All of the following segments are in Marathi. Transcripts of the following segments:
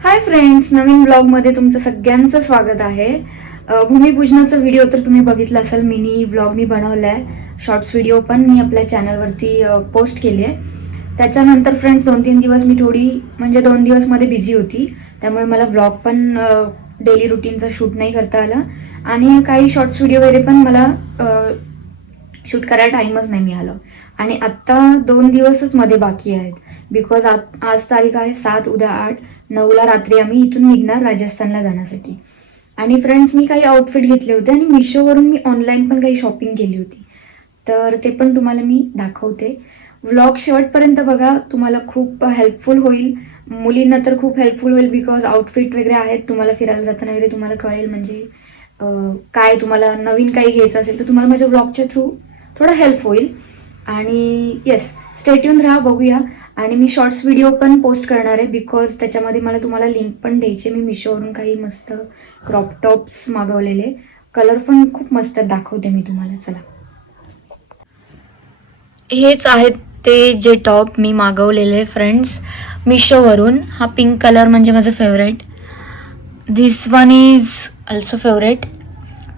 हाय फ्रेंड्स, नवीन ब्लॉगमध्ये तुमचं सगळ्यांचं स्वागत आहे. भूमिपूजनाचा व्हिडिओ तर तुम्ही बघितला असाल. मिनी ब्लॉग मी बनवलाय, शॉर्ट्स व्हिडिओ पण मी आपल्या चॅनलवरती पोस्ट केली आहे. त्याच्यानंतर फ्रेंड्स 2-3 दिवस मी थोडी म्हणजे 2 दिवस मध्ये बिझी होती, त्यामुळे मला ब्लॉग पण डेली रुटीनचा शूट नाही करता आला आणि काही शॉर्ट्स व्हिडिओ वगैरे पण मला शूट करायला टाइमच नाही मिळाला. आणि आत्ता 2 दिवसच मध्ये बाकी आहेत, बिकॉज आज तारीख आहे 7, उद्या 8, 9ला रात्री आम्ही इथून निघणार राजस्थानला जाण्यासाठी. आणि फ्रेंड्स, मी काही आउटफिट घेतले होते आणि मिशोवरून मी ऑनलाईन पण काही शॉपिंग केली होती, तर ते पण तुम्हाला मी दाखवते. व्लॉग शेवटपर्यंत बघा, तुम्हाला खूप हेल्पफुल होईल. मुलींना तर खूप हेल्पफुल होईल, बिकॉज आउटफिट वगैरे आहेत. तुम्हाला फिरायला जाताना वगैरे तुम्हाला कळेल, म्हणजे काय तुम्हाला नवीन काही घ्यायचं असेल तर तुम्हाला माझ्या ब्लॉगच्या थ्रू थोडं हेल्प होईल. आणि येस, स्टे ट्यून राहा, बघूया. आणि मी शॉर्ट्स व्हिडिओ पण पोस्ट करणार आहे, बिकॉज त्याच्यामध्ये मला तुम्हाला लिंक पण द्यायचे. मी मिशोवरून काही मस्त क्रॉप टॉप्स मागवलेले, कलर पण खूप मस्त दाखवते मी तुम्हाला. चला, हेच आहेत ते जे टॉप मी मागवलेले फ्रेंड्स मिशोवरून. हा पिंक कलर म्हणजे माझं favourite. This one is also favourite,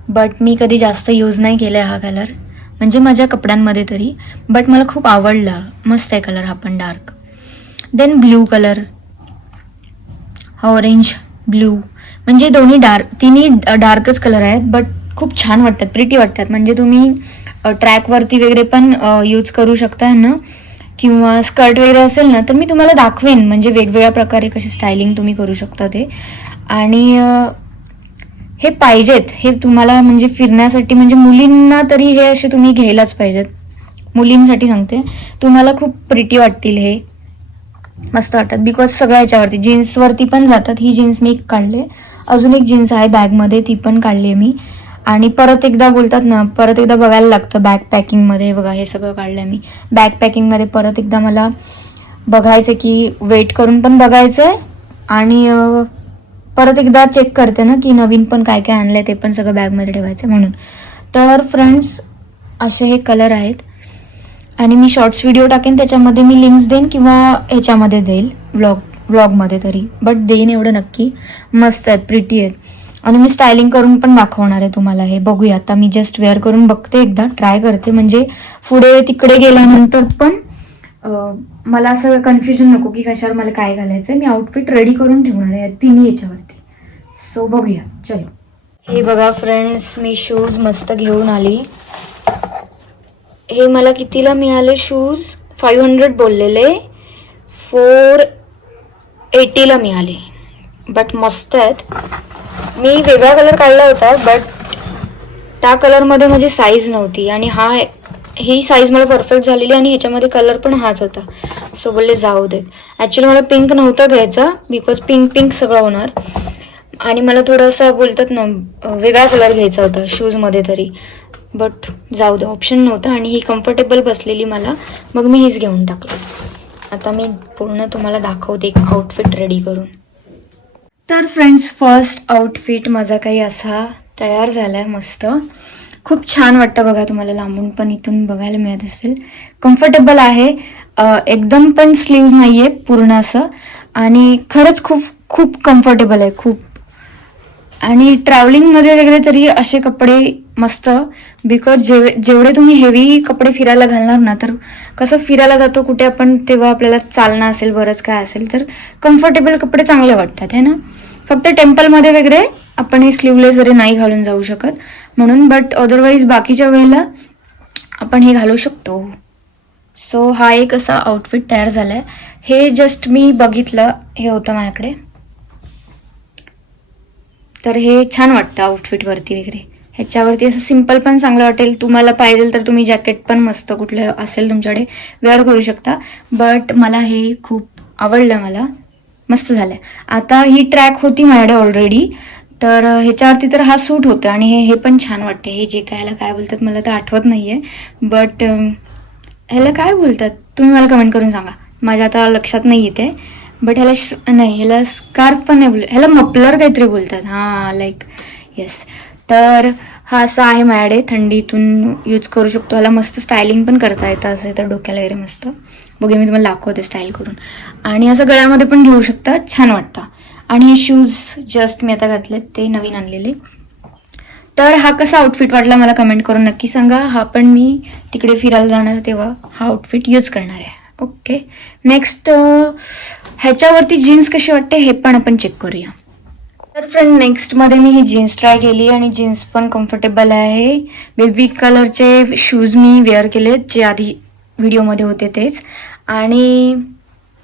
but मी कधी जास्त यूज नाही केला हा कलर, म्हणजे माझ्या कपड्यांमध्ये तरी. बट मला खूप आवडला, मस्त आहे कलर हा पण, डार्क. देन ब्ल्यू कलर, हा ऑरेंज ब्ल्यू, म्हणजे तिन्ही डार्कच कलर आहेत, बट खूप छान वाटतात, प्रिटी वाटतात. म्हणजे तुम्ही ट्रॅकवरती वगैरे पण यूज करू शकता ना, किंवा स्कर्ट वगैरे असेल ना, तर मी तुम्हाला दाखवेन म्हणजे वेगवेगळ्या प्रकारे कशी स्टायलिंग तुम्ही करू शकता ते. आणि हे पाहिजेत, हे तुम्हाला म्हणजे फिरण्यासाठी, म्हणजे मुलींना तरी हे असे तुम्ही घ्यायलाच पाहिजेत. मुलींसाठी सांगते, तुम्हाला खूप प्रिटी वाटतील हे, मस्त वाटतात. बिकॉज सगळ्या याच्यावरती जीन्सवरती पण जातात. ही जीन्स मी काढले, अजून एक जीन्स आहे बॅगमध्ये, ती पण काढली आहे मी. आणि परत एकदा बोलतात ना, परत एकदा बघायला लागतं बॅग पॅकिंगमध्ये. बघा, हे सगळं काढलंय मी बॅग पॅकिंगमध्ये. परत एकदा मला बघायचं की वेट करून पण बघायचं आहे, आणि परत एकदा चेक करते ना की नवीन पण काय काय आणलंय, ते पण सगळं बॅगमध्ये ठेवायचं म्हणून. तर फ्रेंड्स, असे हे कलर आहेत. आणि मी शॉर्ट्स व्हिडिओ टाकेन, त्याच्यामध्ये मी लिंक्स देईन किंवा ह्याच्यामध्ये देईल व्लॉगमध्ये तरी, बट देईन एवढं नक्की. मस्त आहेत, प्रिटी आहेत. आणि मी स्टायलिंग करून पण दाखवणार आहे तुम्हाला. हे बघूया, आता मी जस्ट वेअर करून बघते, एकदा ट्राय करते, म्हणजे पुढे तिकडे गेल्यानंतर पण मला असं कन्फ्युजन नको की कशावर मला काय घालायचं. मी आउटफिट रेडी करून ठेवणार आहे तिन्ही याच्यावरती. सो बघूया, चलो. हे बघा फ्रेंड्स, मी शूज मस्त घेऊन आली. हे मला कितीला मिळाले शूज? 500 बोललेले, 480ला मिळाले, बट मस्त आहेत. मी वेगळा कलर काढला होता, बट त्या कलरमध्ये माझी साईज नव्हती, आणि ही साईज मला परफेक्ट झालेली, आणि ह्याच्यामध्ये कलर पण हाच होता. सो बोलले जाऊ देत. ॲक्च्युली मला पिंक नव्हता घ्यायचा, बिकॉज पिंक सगळं होणार, आणि मला थोडंसं बोलतात ना वेगळा कलर घ्यायचा होता शूजमध्ये तरी, बट जाऊ दे, ऑप्शन नव्हता. आणि ही कम्फर्टेबल बसलेली मला, मग मी हीच घेऊन टाकली. आता मी पूर्ण तुम्हाला दाखवते एक आउटफिट रेडी करून. तर फ्रेंड्स, फर्स्ट आउटफिट माझा काही असा तयार झाला आहे, मस्त, खूप छान वाटतं बघा. तुम्हाला लांबून पण इथून बघायला मिळत असेल. कम्फर्टेबल आहे, एकदम पण स्लीव्ज नाही आहे पूर्ण असं, आणि खरंच खूप खूप कम्फर्टेबल आहे, खूप. आणि ट्रॅव्हलिंगमध्ये वगैरे तरी असे कपडे मस्त, बिकॉज जेवढे तुम्ही हेवी कपडे फिरायला घालणार ना, तर कसं फिरायला जातो कुठे आपण, तेव्हा आपल्याला चालणं असेल, बरंच काय असेल, तर कम्फर्टेबल कपडे चांगले वाटतात, है ना. फक्त टेम्पलमध्ये वगैरे आपण हे स्लीवलेस वगैरे नाही घालून जाऊ शकत म्हणून, बट अदरवाईज बाकीच्या वेळेला आपण हे घालू शकतो. सो हा एक असा आउटफिट तयार झाला आहे. हे जस्ट मी बघितलं, हे होतं माझ्याकडे, तर हे छान वाटतं आउटफिटवरती वगैरे. ह्याच्यावरती असं सिम्पल पण चांगलं वाटेल. तुम्हाला पाहिजे तर तुम्ही जॅकेट पण मस्त कुठलं असेल तुमच्याकडे वेअर करू शकता, बट मला हे खूप आवडलं, मला मस्त झालं. आता ही ट्रॅक होती माझ्याकडे ऑलरेडी, तर ह्याच्यावरती तर हा सूट होतं, आणि हे पण छान वाटते. हे जे काय बोलतात मला तर आठवत नाही आहे, बट ह्याला काय बोलतात तुम्ही मला कमेंट करून सांगा, माझ्या आता लक्षात नाही येते. बट ह्याला स्कार्फ पण नाही बोलत, ह्याला मफलर काहीतरी बोलतात, हां, लाईक, येस. तर हा असा आहे माझ्याकडे, थंडीतून यूज करू शकतो. ह्याला मस्त स्टायलिंग पण करता येतं, असं तर डोक्याला वगैरे मस्त. बघूया, मी तुम्हाला दाखवते स्टाईल करून. आणि असं गळ्यामध्ये पण घेऊ शकता, छान वाटतं. आणि हे शूज जस्ट मी आता घातलेत, ते नवीन आणलेले. तर हा कसा आउटफिट वाटला मला कमेंट करून नक्की सांगा. हा पण मी तिकडे फिरायला जाणार तेव्हा हा आउटफिट यूज करणार आहे. ओके, नेक्स्ट ह्याच्यावरती जीन्स कशी वाटते हे पण आपण चेक करूया. तर फ्रेंड, नेक्स्टमध्ये मी ही जीन्स ट्राय केली आणि जीन्स पण कम्फर्टेबल आहे. बेबी कलरचे शूज मी वेअर केलेत, जे आधी व्हिडिओमध्ये होते तेच. आणि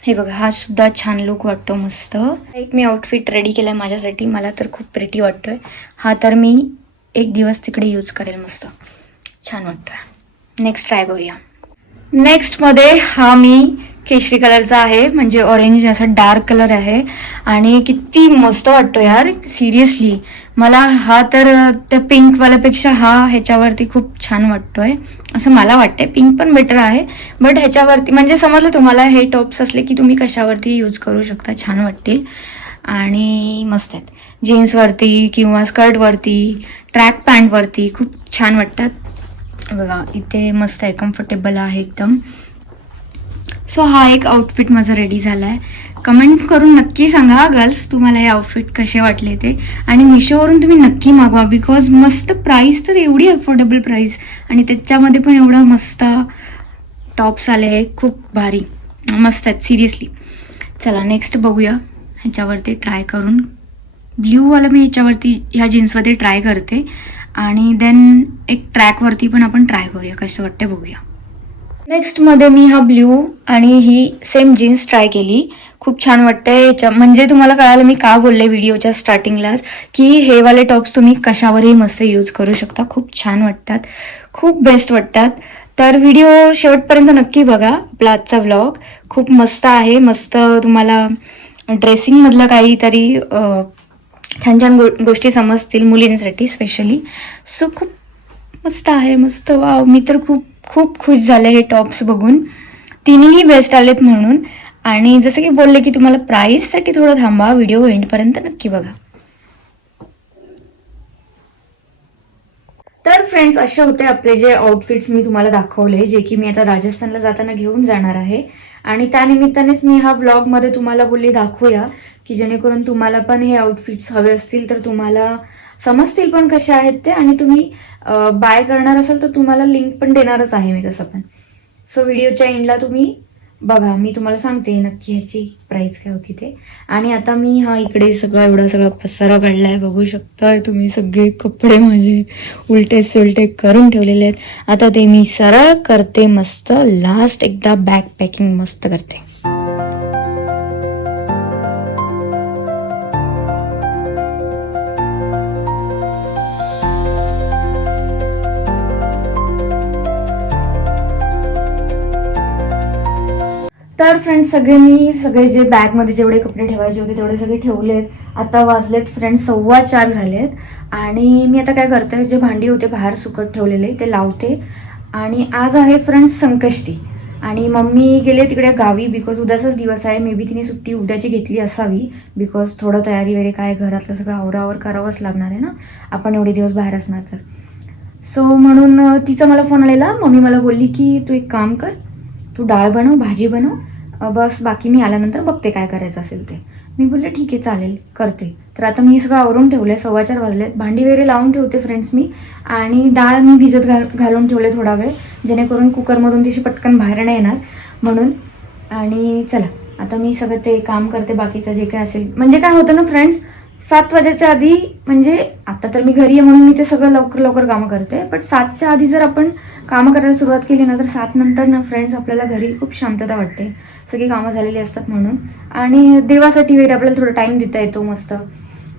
हे बघा, हा सुद्धा छान लुक वाटतो, मस्त. एक मी आउटफिट रेडी केला आहे माझ्यासाठी, मला तर खूप प्रिटी वाटतोय हा. तर मी एक दिवस तिकडे यूज करेल, मस्त छान वाटतोय. नेक्स्ट ट्राय करूया. नेक्स्टमध्ये हा मी केशरी कलरचा आहे, म्हणजे ऑरेंज असा डार्क कलर आहे आणि किती मस्त वाटतो यार, सिरियसली. मला हा तर त्या पिंकवाल्यापेक्षा हा ह्याच्यावरती खूप छान वाटतोय असं मला वाटतंय. पिंक पण बेटर आहे, बट ह्याच्यावरती म्हणजे समजलं तुम्हाला, हे टॉप्स असले की तुम्ही कशावरती यूज करू शकता, छान वाटतील आणि मस्त आहेत. जीन्सवरती किंवा स्कर्टवरती, ट्रॅक पॅन्टवरती खूप छान वाटतात. बघा इथे मस्त आहे, कम्फर्टेबल आहे एकदम. सो हा एक आउटफिट माझा रेडी झाला आहे. कमेंट करून नक्की सांगा गर्ल्स, तुम्हाला हे आउटफिट कसे वाटले ते. आणि मिशोवरून तुम्ही नक्की मागवा, बिकॉज मस्त प्राईस, तर एवढी अफोर्डेबल प्राईस आणि त्याच्यामध्ये पण एवढं मस्त टॉप्स आले आहे, खूप भारी मस्त आहेत सिरियसली. चला नेक्स्ट बघूया, ह्याच्यावरती ट्राय करून. ब्ल्यूवाला मी ह्याच्यावरती ह्या जीन्सवरती ट्राय करते आणि देन एक ट्रॅकवरती पण आपण ट्राय करूया, कसं वाटतं बघूया. नेक्स्टमध्ये मी हा ब्ल्यू आणि ही सेम जीन्स ट्राय केली, खूप छान वाटतंय. ह्याच्या म्हणजे तुम्हाला कळालं मी का बोलले व्हिडिओच्या स्टार्टिंगलाच, की हे वाले टॉप्स तुम्ही कशावरही मस्त यूज करू शकता, खूप छान वाटतात, खूप बेस्ट वाटतात. तर व्हिडिओ शेवटपर्यंत नक्की बघा. आपला आजचा व्लॉग खूप मस्त आहे, मस्त तुम्हाला ड्रेसिंगमधलं काहीतरी छान छान गोष्टी समजतील मुलींसाठी स्पेशली. सो खूप मस्त आहे, मस्त. वाव, मी तर खूप खूप खुश झाले हे टॉप्स बघून, तिन्ही बेस्ट आलेत म्हणून. आणि जसं की बोलले की तुम्हाला प्राईससाठी थोडं थांबा, व्हिडिओ एंडपर्यंत नक्की बघा. तर फ्रेंड्स, असे होते आपले जे आउटफिट्स मी तुम्हाला दाखवले, जे की मी आता राजस्थानला जाताना घेऊन जाणार आहे. आणि त्यानिमित्तानेच मी हा व्लॉगमध्ये तुम्हाला बोलली दाखवूया, की जेणेकरून तुम्हाला पण हे आउटफिट्स हवे असतील तर तुम्हाला समजतील पण कसे आहेत ते, आणि तुम्ही बाय करणार असाल तर तुम्हाला लिंक पण देणारच आहे मी तसं पण. सो व्हिडिओच्या एंडला तुम्ही बघा, मी तुम्हाला सांगते नक्की ह्याची प्राइस काय होती ते. आणि आता मी हा इकडे सगळा एवढा सगळा पसारा काढलाय, बघू शकताय तुम्ही, सगळे कपडे माझे उलटे सुलटे करून ठेवलेले आहेत. आता ते मी सरळ करते, मस्त लास्ट एकदा बॅग पॅकिंग मस्त करते. तर फ्रेंड्स, सगळे जे बॅगमध्ये जेवढे कपडे ठेवायचे होते तेवढे सगळे ठेवलेत. आता वाजलेत फ्रेंड्स 4:15 झालेत. आणि मी आता काय करते, जे भांडी होते बाहेर सुकत ठेवलेले ते लावते. आणि आज आहे फ्रेंड्स संकष्टी, आणि मम्मी गेले तिकडे गावी, बिकॉज उद्याचाच दिवस आहे. मे बी तिने सुट्टी उद्याची घेतली असावी, बिकॉज थोडं तयारी वगैरे काय घरातलं सगळं आवरावर करावंच लागणार आहे ना, आपण एवढे दिवस बाहेर असणार तर. सो म्हणून तिचा मला फोन आलेला. मम्मी मला बोलली की तू एक काम कर, तू डाळ बनव, भाजी बनव, बस बाकी मी आल्यानंतर बघते काय करायचं असेल ते. मी बोलले ठीक आहे चालेल, करते. तर आता मी सगळं आवरून ठेवले, 4:15 वाजलेत. भांडी वगैरे लावून ठेवते फ्रेंड्स मी. आणि डाळ मी भिजत घालून ठेवले थोडा वेळ, जेणेकरून कुकरमधून तिची पटकन बाहेर नाही येणार म्हणून. आणि चला आता मी सगळं ते काम करते, बाकीचं जे काय असेल. म्हणजे काय होतं ना फ्रेंड्स, 7 वाजायच्या आधी, म्हणजे आता तर मी घरी आहे म्हणून मी ते सगळं लवकर लवकर कामं करते, बट 7च्या आधी जर आपण कामं करायला सुरुवात केली ना, तर 7 नंतर ना फ्रेंड्स आपल्याला घरी खूप शांतता वाटते, सगळी कामं झालेली असतात म्हणून. आणि देवासाठी वगैरे आपल्याला थोडा टाइम देता येतो मस्त,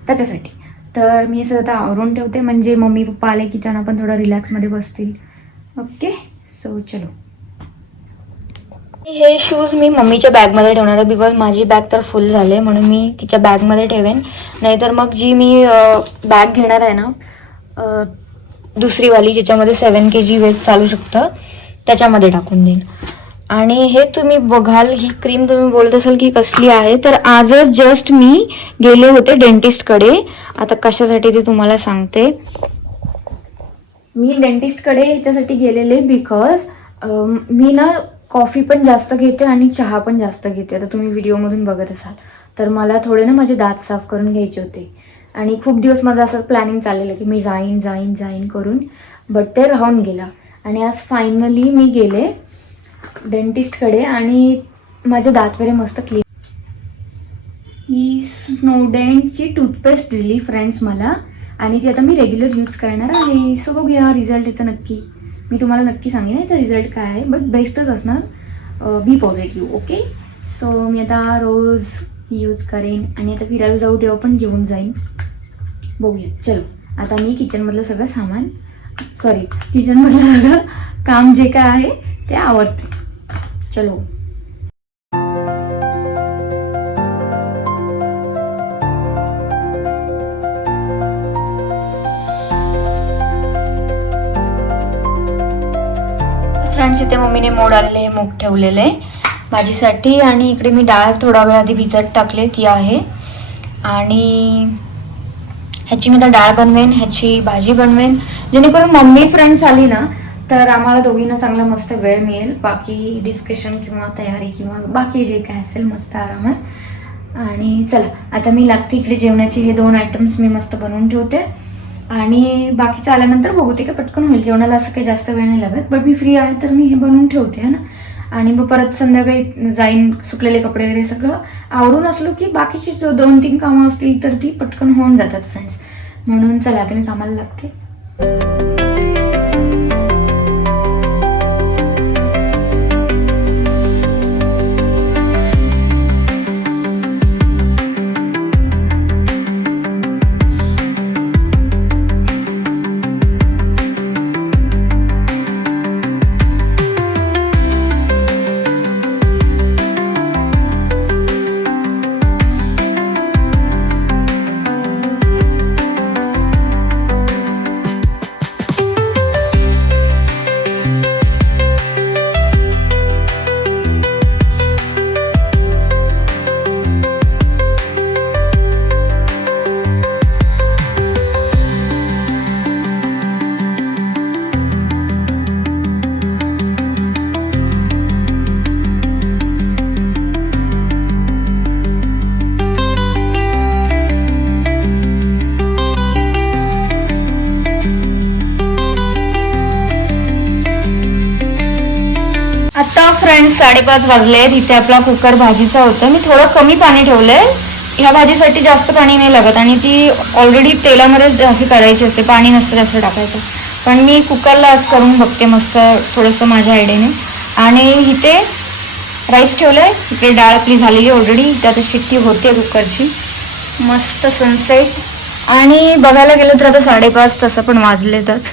त्याच्यासाठी. तर मी सगळं आता आवरून ठेवते, म्हणजे मम्मी पप्पा आले की त्यांना पण थोडं रिलॅक्समध्ये बसतील. ओके, सो चलो. हे शूज मी मम्मीच्या बॅगमध्ये ठेवणार आहे, बिकॉज माझी बॅग तर फुल झाली आहे, म्हणून मी तिच्या बॅगमध्ये ठेवेन. नाहीतर मग जी मी बॅग घेणार आहे ना, दुसरीवाली, ज्याच्यामध्ये 7 kg वेट चालू शकतं, त्याच्यामध्ये टाकून देईन. आणि हे तुम्ही बघाल, ही क्रीम तुम्ही बोलत असाल की कसली आहे, तर आजच जस्ट मी गेले होते डेंटिस्टकडे. आता कशासाठी ते तुम्हाला सांगते. मी डेंटिस्टकडे ह्याच्यासाठी गेलेले, बिकॉज मी ना कॉफी पण जास्त घेते आणि चहा पण जास्त घेते. आता तुम्ही व्हिडिओमधून बघत असाल, तर मला थोडे ना माझे दात साफ करून घ्यायचे होते आणि खूप दिवस माझं असं प्लॅनिंग चाललेलं की मी जाईन करून, बट ते राहून गेलं. आणि आज फायनली मी गेले डेंटिस्टकडे आणि माझे दात वगैरे मस्त क्लीन. ही स्नोडेंटची टूथपेस्ट दिली फ्रेंड्स मला आणि ती आता मी रेग्युलर यूज करणार आहे. सो बघूया रिझल्ट याचा नक्की मी तुम्हाला नक्की सांगेन याचा रिझल्ट काय आहे, बट बेस्टच असणार. बी पॉझिटिव्ह. ओके, सो मी आता रोज यूज करेन आणि आता फिरायला जाऊ तेव्हा पण घेऊन जाईन. बघूया. चलो आता मी किचनमधलं सगळं सामान किचनमधलं सगळं काम जे काय आहे ते आवडते. चलो. फ्रेंड्स इथे मम्मीने मोड आलेले मूग ठेवलेले भाजीसाठी आणि इकडे मी डाळ थोडा वेळ आधी भिजत टाकले ती आहे आणि ह्याची मी आता डाळ बनवेन, ह्याची भाजी बनवेन जेणेकरून मम्मी फ्रेंड्स आली ना तर आम्हाला दोघींना चांगला मस्त वेळ मिळेल बाकी डिस्कशन किंवा तयारी किंवा बाकी जे काय असेल मस्त आरामात. आणि चला आता मी लागते इकडे जेवणाचे हे 2 आयटम्स मी मस्त बनवून ठेवते आणि बाकीचं आल्यानंतर बघू ते काय पटकन होईल. जेवणाला असं काही जास्त वेळ नाही लागत, बट मी फ्री आहे तर मी हे बनवून ठेवते ना आणि मग परत संध्याकाळी जाईन. सुकलेले कपडे वगैरे सगळं आवरून असलो की बाकीची जो 2-3 कामं असतील तर ती पटकन होऊन जातात फ्रेंड्स. म्हणून चला आता मी कामाला लागते. आता फ्रेंड्स 5:30 वाजले. इथे आपला कुकर भाजीचा होता. मी थोडं कमी पाणी ठेवलंय. ह्या भाजीसाठी जास्त पाणी नाही लागत आणि ती ऑलरेडी तेलामध्येच जास्त करायची असते, पाणी नसतं जास्त टाकायचं. पण मी कुकरला आज करून बघते मस्त थोडंसं माझ्या आयडियाने. आणि इथे राईस ठेवलंय, इकडे डाळ आपली झालेली ऑलरेडी, इथे आता शिट्टी होते कुकरची. मस्त सनसेट आणि बघायला गेलं तर आता 5:30 तसं पण वाजलेतच.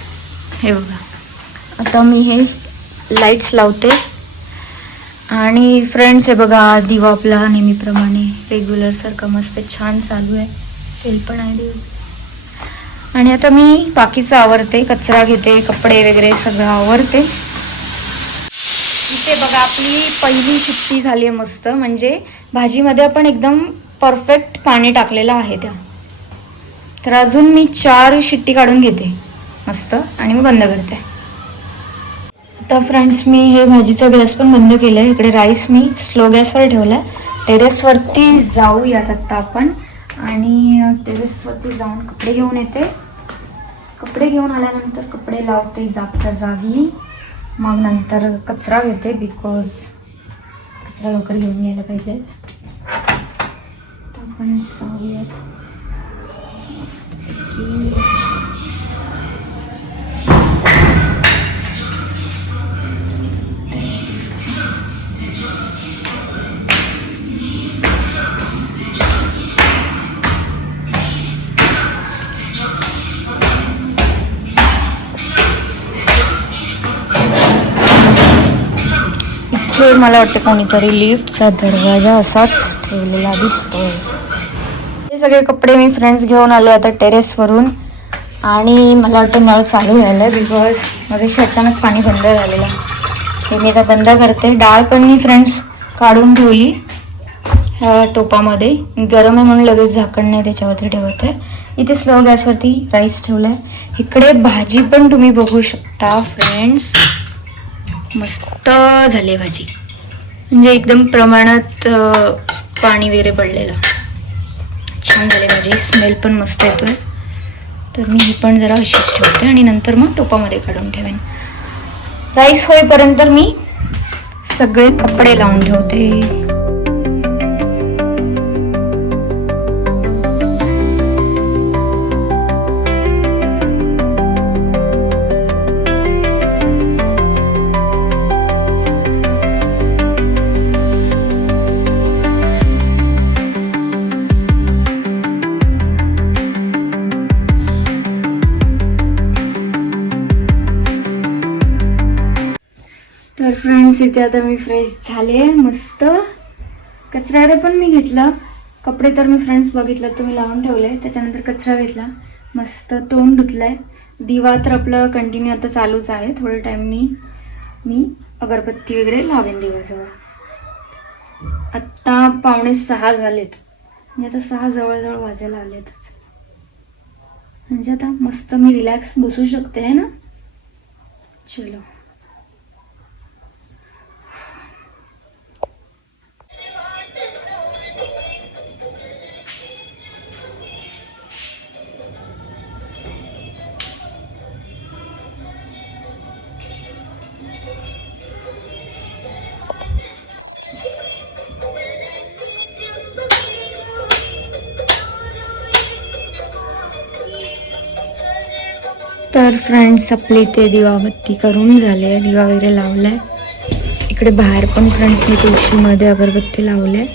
हे बघा आता मी हे लाईट्स लावते आणि फ्रेंड्स हे बघा दिवा आपला नेहमीप्रमाणे रेग्युलर सारखा मस्त छान चालू आहे. तेल पण आहे दिवा. आणि आता मी बाकीचं आवरते, कचरा घेते, कपडे वगैरे सगळं आवरते. इथे बघा आपली पहिली शिट्टी झाली आहे मस्त. म्हणजे भाजीमध्ये आपण एकदम परफेक्ट पाणी टाकलेलं आहे त्या. तर अजून मी 4 शिट्टी काढून घेते मस्त आणि मग बंद करते. तर फ्रेंड्स मी हे भाजीचा गॅस पण बंद केलं आहे. इकडे राईस मी स्लो गॅसवर ठेवला आहे. टेरेसवरती जाऊयात आत्ता आपण आणि टेरेसवरती जाऊन कपडे घेऊन येते. कपडे घेऊन आल्यानंतर कपडे लावते जागच्या जागी. मग नंतर कचरा घेते बिकॉज कचरा लवकर घेऊन घ्यायला पाहिजे. आपण जाऊयात मस्तपैकी. इथे मला वाटतं कोणीतरी लिफ्टचा दरवाजा असाच ठेवलेला दिसतो. हे सगळे कपडे मी फ्रेंड्स घेऊन आले आता टेरेसवरून आणि मला वाटतं नळ चालू झालं बिकॉज मगाशी अचानक पाणी बंद झालेलं. हे मी आता बंद करते. डाळ पण मी फ्रेंड्स काढून ठेवली ह्या टोपामध्ये. गरम आहे म्हणून लगेच झाकण नाही त्याच्यावरती ठेवते. इथे स्लो गॅसवरती राईस ठेवला आहे. इकडे भाजी पण तुम्ही बघू शकता फ्रेंड्स. मस्त झाली भाजी म्हणजे एकदम प्रमाणात पाणी वगैरे पडलेलं. छान झाली माझी, स्मेल पण मस्त येतोय. तर मी ही पण जरा अशीच ठेवते आणि नंतर मग टोपामध्ये काढून ठेवेन. राईस होईपर्यंत मी सगळे कपडे लावून ठेवते. तर फ्रेंड्स इथे आता मी फ्रेश झाले, मस्त. कचऱ्याकडे पण मी घेतलं, कपडे तर मी फ्रेंड्स बघितलं तुम्ही लावून ठेवले, त्याच्यानंतर कचरा घेतला, मस्त तोंड धुतलंय. दिवा तर आपलं कंटिन्यू आता चालूच आहे. थोड्या टाईमनी मी अगरबत्ती वगैरे लावेन दिवाजवळ. आत्ता 5:45 झालेत, म्हणजे आता 6 जवळजवळ वाजायला आलेतच. म्हणजे आता मस्त मी रिलॅक्स बसू शकते आहे ना. चलो. तर फ्रेंड्स आपले इथे दिवाबत्ती करून झाले, दिवा वगैरे लावलाय. इकडे बाहेर पण फ्रेंड्स मी तुळशीमध्ये अगरबत्ती लावले.